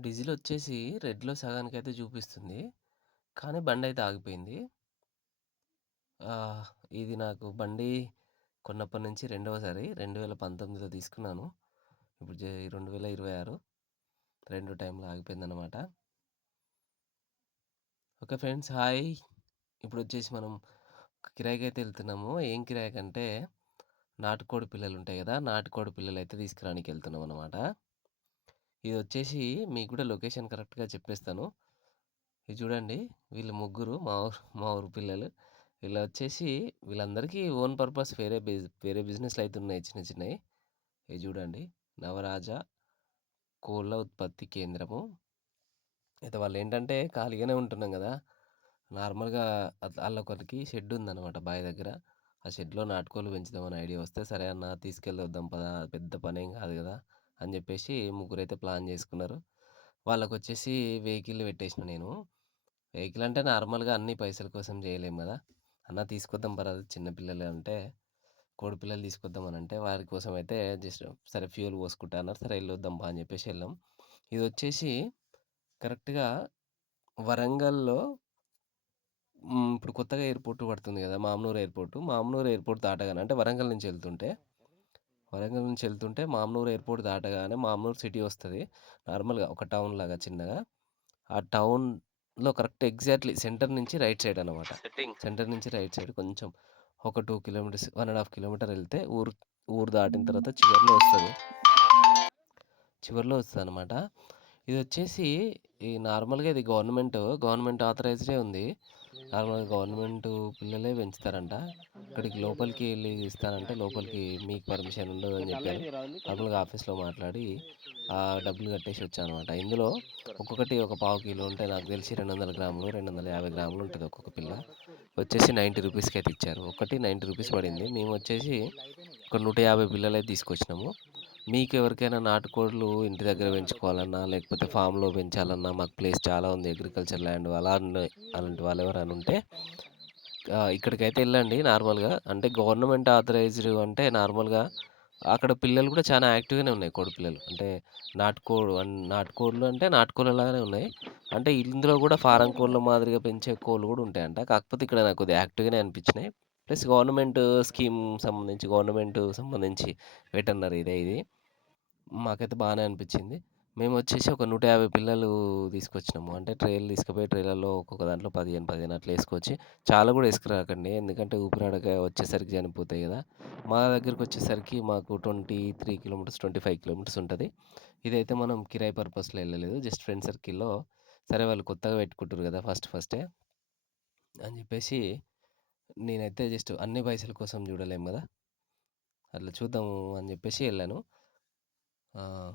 డీజిలొచ్చేసి రెడ్‌లో సగానికైతే చూపిస్తుంది. కానీ బండయితే ఆగిపోయింది. ఆహ్, ఇది నాకు బండి కొన్నప్పటి నుంచి రెండవసారి. 2019లో తీసుకున్నాను. ఇప్పుడు 2026 2 టైమ్‌లో ఆగిపోయిందనమాట. Okay friends hi. ఇప్పుడొచ్చేసి మనం కిరాయికైతే ఎళ్తున్నాము. ఏం కిరాయికంటే నాటుకోడి పిల్లలుంటాయి గదా! నాటుకోడి పిల్లలైతే తీసుకురానీకెళ్తున్నామనమాట. ఇదొచ్చేసి మీకు గూడా లొకేషన్ కరెక్ట్‌గా చెప్పేస్తాను. ఇది చూడండి. వీళ్ళు ముగ్గురు మా ఊరు పిల్లలు. వీళ్ళొచ్చేసి వీళ్ళందరికీ ఓన్ పర్పస్ వేరే బిజినెస్‌లయితున్నాయి చిన్న చిన్నయి. ఇవి చూడండి. నవరాజ కోళ్ళ ఉత్పత్తి కేంద్రము. అయితే వాళ్ళేంటంటే ఖాళీగానే ఉంటున్నాం గదా! నార్మల్‌గా ఆళ్ళొకరికి షెడ్డుందనమాట బాయి దగ్గర. ఆ షెడ్‌లో నాటుకోళ్ళు పెంచుదామని ఐడియా వస్తే, సరే అన్న తీసుకెళ్ళొద్దాం పదా! పెద్ద పనేం కాదు గదా! అని జెప్పేసి ముగ్గురైతే ప్లాన్ జేసుకున్నారు. వాళ్ళకొచ్చేసి వెహికల్ పెట్టేసిన నేను. వెహికల్ అంటే నార్మల్‌గా అన్నీ పైసల కోసం జేయలేం గదా! అన్న తీసుకొద్దాం పరాదు చిన్న పిల్లలే అంటే, కోడిపిల్లలు తీసుకొద్దామనంటే, వారి కోసమయితే జస్ట్ సరే ఫ్యూయల్ పోసుకుంటా అన్నారు. సరే ఎళ్ళొద్దాం పా అని జెప్పేసి ఎళ్ళాం. ఇదొచ్చేసి కరెక్ట్‌గా వరంగల్‌లో ఇప్పుడు కొత్తగా ఎయిర్‌పోర్ట్ పడుతుంది గదా! మామునూరు ఎయిర్‌పోర్ట్. మామునూరు ఎయిర్‌పోర్ట్ దాటగానే అంటే వరంగల్ నుంచి ఎళ్తుంటే మామునూరు ఎయిర్‌పోర్ట్ దాటగానే మామునూరు సిటీ వస్తది. నార్మల్‌గా ఒక టౌన్‌లాగా చిన్నగా. ఆ టౌన్‌లో కరెక్ట్ ఎగ్జాక్ట్‌లీ సెంటర్ నుంచి రైట్ సైడ్ అనమాట. సెంటర్ నుంచి రైట్ సైడ్ కొంచెం ఒక 2 కిలోమీటర్స్ 1 ½ కిలోమీటర్ ఎళ్తే ఊరు ఊరు దాటిన తర్వాత చివర్లో వస్తది. చివర్లో వస్తదనమాట. ఇదొచ్చేసి నార్మల్‌గా ఇది గవర్నమెంట్ ఆథరైజ్డే ఉంది. నార్మల్‌గా గవర్నమెంటు పిల్లలే పెంచుతారంట. ఇక్కడికి లోపలికి ఎళ్లి ఇస్తానంటే లోపలికి మీకు పర్మిషన్ ఉండదని జెప్పారు. నార్మల్‌గా ఆఫీస్‌లో మాట్లాడి డబ్బులు కట్టేసి వచ్చాననమాట. ఇందులో ఒక్కొక్కటి ఒక పావు కిలో ఉంటాయి. నాకు తెలిసి 200 గ్రాములు, 250 గ్రాములు ఉంటది ఒక్కొక్క పిల్ల. వచ్చేసి 90 రూపీస్‌కైతే ఇచ్చారు. ఒకటి 90 రూపీస్ పడింది. మేమొచ్చేసి ఒక 150 పిల్లలైతే తీసుకొచ్చినాము. మీకెవరికైనా నాటుకోడ్లు ఇంటి దగ్గర పెంచుకోవాలన్నా, లేకపోతే ఫామ్‌లో పెంచాలన్నా, మాకు ప్లేస్ చాలా ఉంది అగ్రికల్చర్ ల్యాండ్ అలాంటి వాళ్ళెవరైనా ఉంటే ఇక్కడికైతే ఎళ్ళండి నార్మల్‌గా. అంటే గవర్నమెంట్ ఆథరైజ్డ్ అంటే నార్మల్‌గా అక్కడ పిల్లలు కూడా చాలా యాక్టివ్‌గానే ఉన్నాయి కోడి పిల్లలు. అంటే నాటుకోడ్లు అంటే నాటుకోళ్ళలాగానే ఉన్నాయి. అంటే ఇందులో కూడా ఫారం కోళ్ళ మాదిరిగా పెంచే కోళ్ళు కూడా ఉంటాయంట. కాకపోతే ఇక్కడ నాకు కొద్దిగా యాక్టివ్‌గానే అనిపించినాయి. ప్లస్ గవర్నమెంట్ సంబంధించి వెటర్నరీ ఇదే ఇది. మాకైతే బానే అనిపిచ్చింది. మేమొచ్చేసి ఒక 150 పిల్లలు తీసుకొచ్చినాము. అంటే ట్రేలు తీసుకుపోయి ట్రేలల్లో ఒక్కొక్క దాంట్లో 15, 15 అట్లా ఏసుకొచ్చి చాలా గూడా ఏసుకురాకండి. ఎందుకంటే ఊపిరాడక వచ్చేసరికి చనిపోతాయి గదా! మా దగ్గరకొచ్చేసరికి మాకు 23 కిలోమీటర్స్, 25 కిలోమీటర్స్ ఉంటది. ఇదైతే మనం కిరాయి పర్పస్‌లో ఎళ్ళలేదు. జస్ట్ ఫ్రెండ్ సర్కిల్‌లో సరే వాళ్ళు కొత్తగా పెట్టుకుంటుర్రు గదా! ఫస్టే అని జెప్పేసి నేనైతే జస్ట్ అన్ని పైసల కోసం జూడలేం గదా! అట్లా చూద్దాము అని జెప్పేసి ఎళ్ళాను. ఆహ్,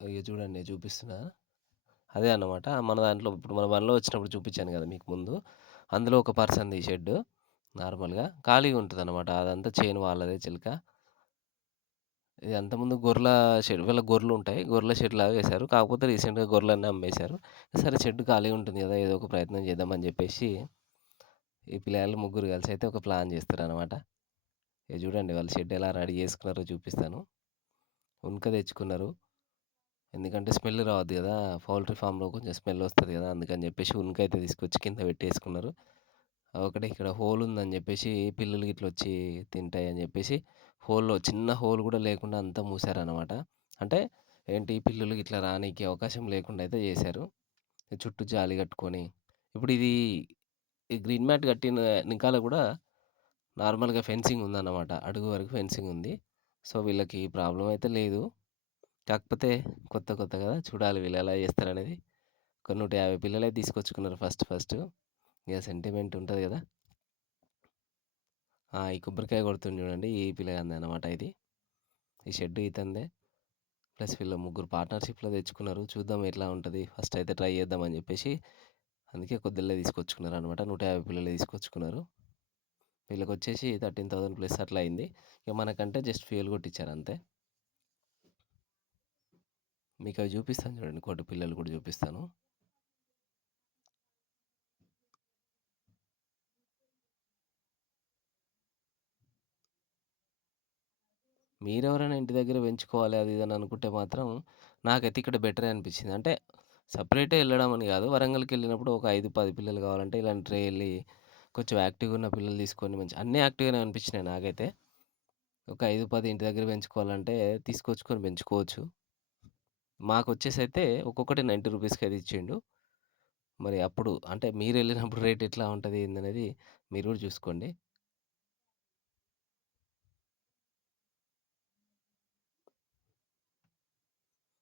ఇగ చూడండి చూపిస్తున్నా. అదే అన్నమాట. మన దాంట్లో ఇప్పుడు మన బండ్లో వచ్చినప్పుడు చూపిచ్చాను గదా! మీకు ముందు. అందులో ఒక పర్సన్‌ది షెడ్డు నార్మల్‌గా. ఖాళీగా ఉంటదనమాట. అదంతా చేను వాళ్ళదే చిలక. ఇది అంతకుముందు వీళ్ళకి గొర్రెలుంటాయి. గొర్రెల షెడ్‌లాగా ఏశారు. కాకపోతే రీసెంట్‌గా గొర్రెలన్నీ అమ్మేశారు. సరే షెడ్ ఖాళీగా ఉంటుంది గదా! ఏదో ఒక ప్రయత్నం చేద్దామని జెప్పేసి ఈ పిల్లగాళ్ళు ముగ్గురు కలిసైతే ఒక ప్లాన్ జేస్తారనమాట. ఇగ చూడండి వాళ్ళు షెడ్ ఎలా రెడీ చేసుకున్నారో చూపిస్తాను. ఉన్క తెచ్చుకున్నారు. ఎందుకంటే స్మెల్ రావద్దు గదా! పౌల్ట్రీ ఫామ్‌లో కొంచెం స్మెల్ వస్తది గదా! అందుకని జెప్పేసి ఉన్కయితే తీసుకొచ్చి కింద పెట్టేసుకున్నారు. ఒకటి ఇక్కడ హోల్ ఉందని జెప్పేసి పిల్లులు గిట్లొచ్చి తింటాయని జెప్పేసి చిన్న హోల్ గూడా లేకుండా అంతా మూసారనమాట. అంటే ఏంటి పిల్లులు గిట్లా రానీకి అవకాశం లేకుండా అయితే జేశారు. చుట్టూ జాలి కట్టుకొని ఈ గ్రీన్ మ్యాట్ కట్టిన ఎనకాల గూడా నార్మల్‌గా ఫెన్సింగ్ ఉందన్నమాట. అడుగు వరకు ఫెన్సింగ్ ఉంది. సో, వీళ్ళకి ప్రాబ్లమ్ అయితే లేదు. కాకపోతే కొత్త గదా! చూడాలి వీళ్ళెలా జేస్తారనేది. ఒక 150 పిల్లలైతే తీసుకొచ్చుకున్నారు ఫస్ట్. ఇగ సెంటిమెంట్ ఉంటది గదా! ఈ కొబ్బరికాయ కొడుతుండు జూడండి. ఈ పిల్లగానిదే అన్నమాట ఇది. ఈ షెడ్ ఇతనిదే. ప్లస్ వీళ్ళు ముగ్గురు పార్ట్నర్‌షిప్‌లో తెచ్చుకున్నారు. చూద్దాం ఎట్లా ఉంటది. ఫస్ట్ అయితే ట్రై చేద్దామని జెప్పేసి అందుకే కొద్దిళ్ళే తీసుకొచ్చుకున్నారనమాట. 150 పిల్లలే తీసుకొచ్చుకున్నారు. వీళ్ళకొచ్చేసి 13,000 ప్లస్ అట్లా అయింది. ఇక మనకంటే జస్ట్ ఫ్యూయల్ కొట్టిచ్చారు అంతే. మీకవి చూపిస్తాను చూడండి. కోడి పిల్లలు కూడా చూపిస్తాను. మీరెవరైనా ఇంటి దగ్గర పెంచుకోవాలి అది ఇది అని అనుకుంటే మాత్రం నాకైతే ఇక్కడ బెటరే అనిపించింది. అంటే సెపరేటే ఎళ్ళడం అని గాదు. వరంగల్‌కెళ్ళినప్పుడు ఒక 5, 10 పిల్లలు కావాలంటే ఇలాంటి ఎళ్లి కొంచెం యాక్టివ్‌గా ఉన్న పిల్లలు తీసుకొని అన్నీ యాక్టివ్‌గానే అనిపించినాయి నాకైతే. ఒక 5, 10 ఇంటి దగ్గర పెంచుకోవాలంటే తీసుకొచ్చుకొని పెంచుకోవచ్చు. మాకొచ్చేసైతే ఒక్కొక్కటి రూ. 90కి అది ఇచ్చిండు. మరి అప్పుడు అంటే మీరెళ్ళినప్పుడు రేట్ ఎట్లా ఉంటది ఏందనేది మీరు గూడా చూసుకోండి.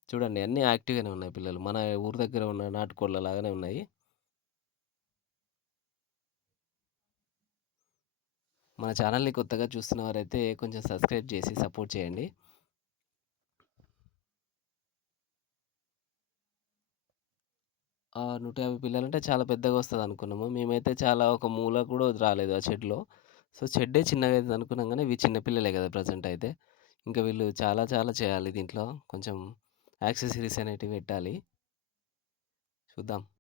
చూడండి అన్నీ యాక్టివ్‌గానే ఉన్నాయి పిల్లలు. మన ఊరు దగ్గర ఉన్న నాటుకోళ్ళ లాగానే ఉన్నాయి. మన ఛానెల్‌ని కొత్తగా చూస్తున్నవారైతే కొంచెం సబ్స్క్రైబ్ చేసి సపోర్ట్ చేయండి. 150 పిల్లలంటే చాలా పెద్దగొస్తదనుకున్నాము. మేమైతే చాలా ఒక మూల కూడా రాలేదు ఆ షెడ్‌లో. సో, షెడ్డే చిన్నగయితదనుకున్నాం గానీ, ఇవి చిన్న పిల్లలే గదా! ప్రెజెంట్ అయితే. ఇంకా వీళ్ళు చాలా చాలా చేయాలి దీంట్లో. కొంచెం యాక్సెసరీస్ అనేటివి పెట్టాలి. చూద్దాం.